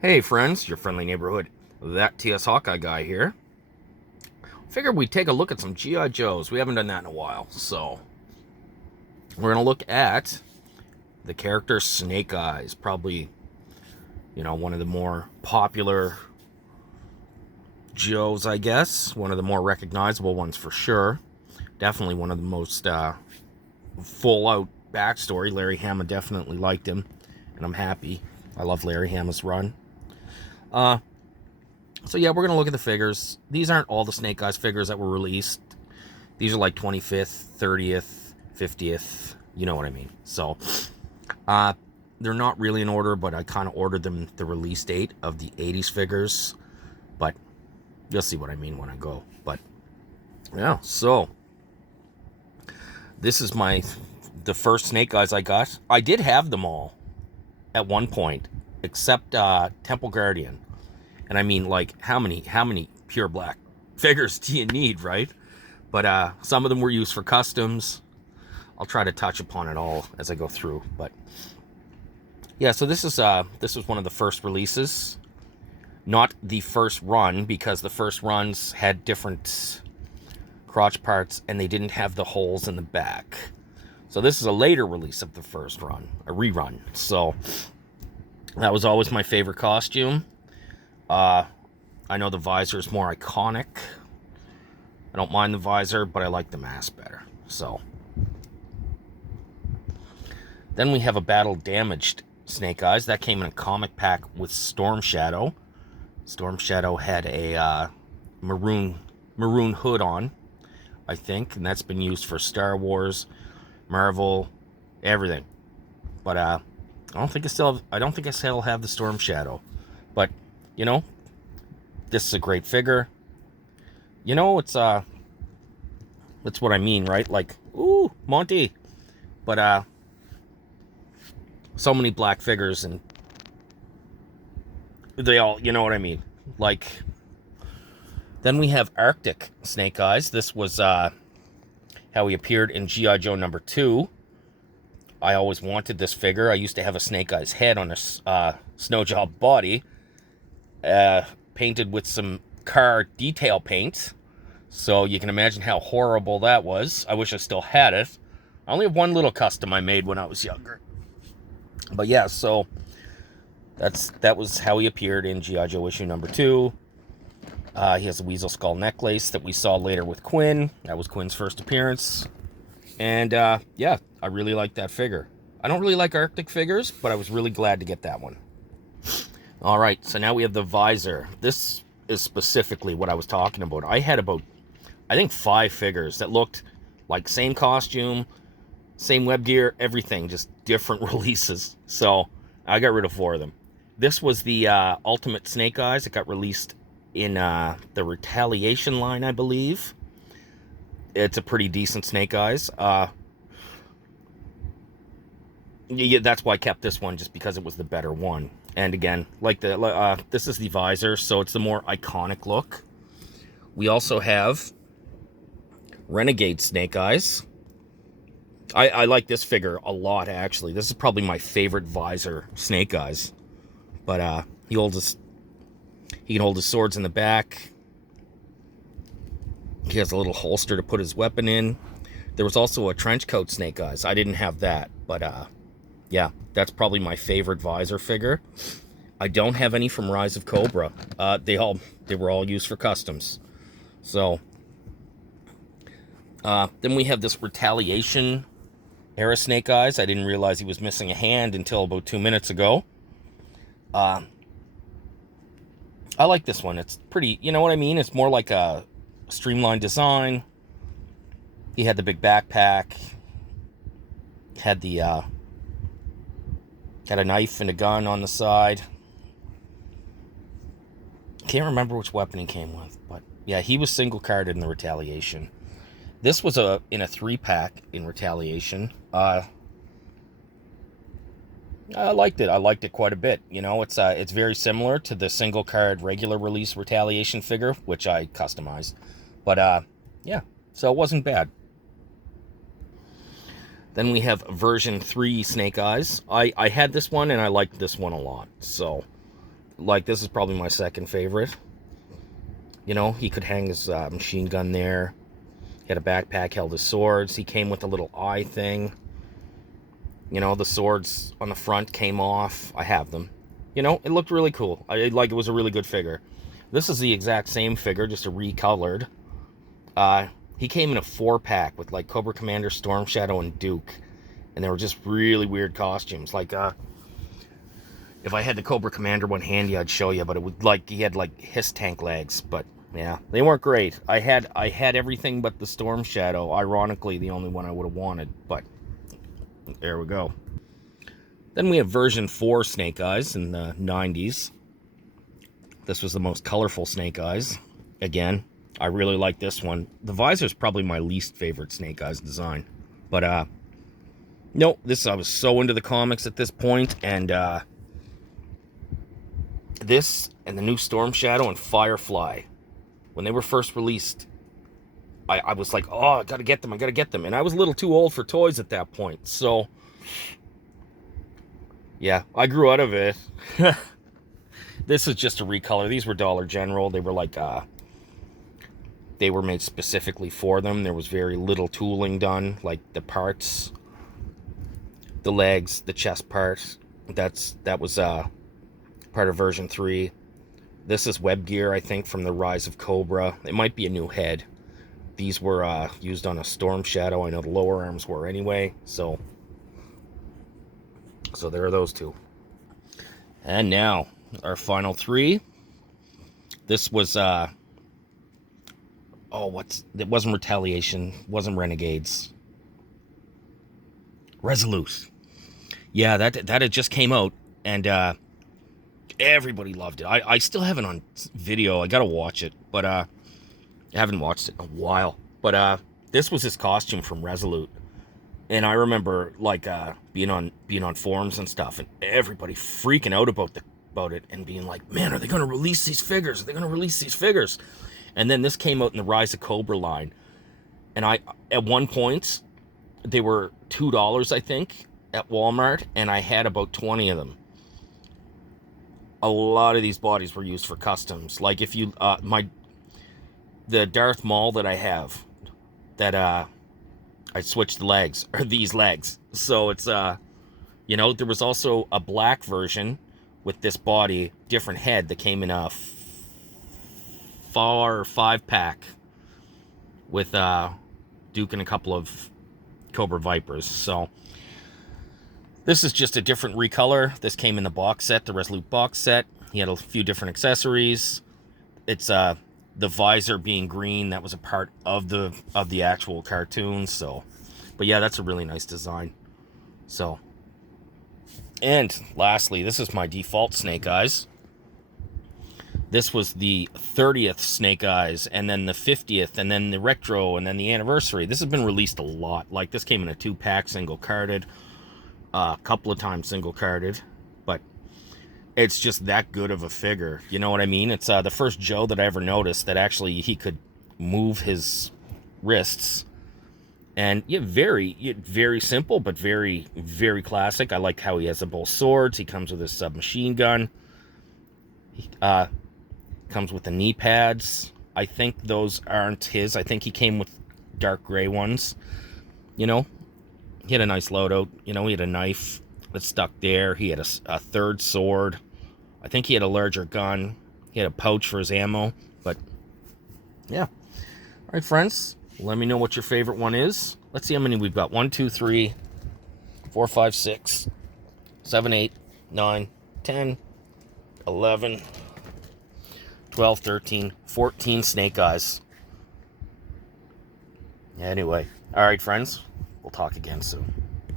Hey friends, your friendly neighborhood, that TS Hawkeye guy here. Figured we'd take a look at some G.I. Joes. We haven't done that in a while, so we're gonna look at the character Snake Eyes. Probably, one of the more popular Joes, I guess. One of the more recognizable ones for sure. Definitely one of the most full out backstory. Larry Hama definitely liked him, and I'm happy. I love Larry Hama's run. So yeah, we're gonna look at the figures. These aren't all the Snake Eyes figures that were released. These are like 25th, 30th, 50th. You know what I mean. So they're not really in order, but I kind of ordered them the release date of the 80s figures. But you'll see what I mean when I go. But yeah, so this is the first Snake Eyes I got. I did have them all at one point, except Temple Guardian. And I mean, like, how many pure black figures do you need, right? But some of them were used for customs. I'll try to touch upon it all as I go through. But yeah, so this was one of the first releases, not the first run, because the first runs had different crotch parts and they didn't have the holes in the back. So this is a later release of the first run, a rerun. So that was always my favorite costume. I know the visor is more iconic. I don't mind the visor, but I like the mask better. So then we have a battle damaged Snake Eyes. That came in a comic pack with Storm Shadow. Storm Shadow had a maroon hood on, I think, and that's been used for Star Wars, Marvel, everything. But I don't think I still have the Storm Shadow. But this is a great figure. It's that's what I mean, right? Like, ooh, Monty. But so many black figures, and they all, you know what I mean. Like, then we have Arctic Snake Eyes. This was how he appeared in G.I. Joe number 2. I always wanted this figure. I used to have a Snake Eyes head on a snow job body, painted with some car detail paint. So you can imagine how horrible that was. I wish I still had it. I only have one little custom I made when I was younger. But yeah, so that was how he appeared in G.I. Joe issue number 2. He has a weasel skull necklace that we saw later with Quinn. That was Quinn's first appearance. And yeah, I really like that figure. I don't really like Arctic figures, but I was really glad to get that one. All right, so now we have the visor. This is specifically what I was talking about. I had about, I think, 5 figures that looked like same costume, same web gear, everything, just different releases. So I got rid of 4 of them. This was the Ultimate Snake Eyes. It got released in the Retaliation line, I believe. It's a pretty decent Snake Eyes. Yeah, that's why I kept this one, just because it was the better one. And again, like this is the visor, so it's the more iconic look. We also have Renegade Snake Eyes. I like this figure a lot, actually. This is probably my favorite visor Snake Eyes. But he can hold his swords in the back. He has a little holster to put his weapon in. There was also a trench coat Snake Eyes. I didn't have that, but yeah, that's probably my favorite visor figure. I don't have any from Rise of Cobra. They were all used for customs. So then we have this Retaliation era Snake Eyes. I didn't realize he was missing a hand until about 2 minutes ago. I like this one. It's pretty, you know what I mean? It's more like a streamlined design. He had the big backpack. Had a knife and a gun on the side. Can't remember which weapon he came with, but yeah, he was single carded in the Retaliation. This was in a 3-pack in Retaliation. I liked it. I liked it quite a bit. It's very similar to the single card regular release Retaliation figure, which I customized. But yeah, so it wasn't bad. Then we have version 3 Snake Eyes. I had this one and I liked this one a lot. So like, this is probably my second favorite. You know, he could hang his machine gun there. He had a backpack, held his swords. He came with a little eye thing. You know, the swords on the front came off. I have them. You know, it looked really cool. It was a really good figure. This is the exact same figure, just a recolored. He came in a 4-pack with, like, Cobra Commander, Storm Shadow, and Duke. And they were just really weird costumes. Like, if I had the Cobra Commander one handy, I'd show you. But it would, like, he had, like, Hiss tank legs. But, yeah, they weren't great. I had everything but the Storm Shadow. Ironically, the only one I would have wanted. But there we go. Then we have version 4 Snake Eyes in the 90s. This was the most colorful Snake Eyes. Again, I really like this one. The visor is probably my least favorite Snake Eyes design. But, no, I was so into the comics at this point. And, this and the new Storm Shadow and Firefly, when they were first released, I was like, oh, I gotta get them. And I was a little too old for toys at that point. So, yeah, I grew out of it. This is just a recolor. These were Dollar General. They were like, they were made specifically for them. There was very little tooling done, like the parts, the legs, the chest part. That was part of version 3. This is web gear, I think, from the Rise of Cobra. It might be a new head. These were used on a Storm Shadow. I know the lower arms were anyway. So there are those two. And now, our final 3. This was, it wasn't Retaliation, wasn't Renegades. Resolute. Yeah, that had just came out, and everybody loved it. I still have it on video. I gotta watch it, but I haven't watched it in a while. But this was his costume from Resolute. And I remember, like, being on forums and stuff, and everybody freaking out about it and being like, man, are they going to release these figures? And then this came out in the Rise of Cobra line. And at one point, they were $2, I think, at Walmart, and I had about 20 of them. A lot of these bodies were used for customs. Like, if you, the Darth Maul that I have, that, I switched the legs, or these legs. So it's, you know, there was also a black version with this body, different head, that came in a 4 or 5-pack with Duke and a couple of Cobra Vipers. So this is just a different recolor. This came in the box set, the Resolute box set. He had a few different accessories. It's the visor being green, that was a part of the actual cartoon. So, but yeah, that's a really nice design. So, and lastly, this is my default Snake Eyes. This was the 30th Snake Eyes, and then the 50th, and then the retro, and then the anniversary. This has been released a lot. Like, this came in a 2-pack, single carded, a couple of times single carded, but it's just that good of a figure. You know what I mean? It's the first Joe that I ever noticed that actually he could move his wrists. And yeah, very simple, but very, very classic. I like how he has both swords. He comes with his submachine gun. He comes with the knee pads. I think those aren't his. I think he came with dark gray ones. You know, he had a nice loadout. You know, he had a knife that stuck there. He had a third sword. I think he had a larger gun. He had a pouch for his ammo. But, yeah. All right, friends. Let me know what your favorite one is. Let's see how many we've got. 1, 2, 3, 4, 5, 6, 7, 8, 9, 10, 11, 12, 13, 14 Snake Eyes. Anyway. All right, friends. We'll talk again soon.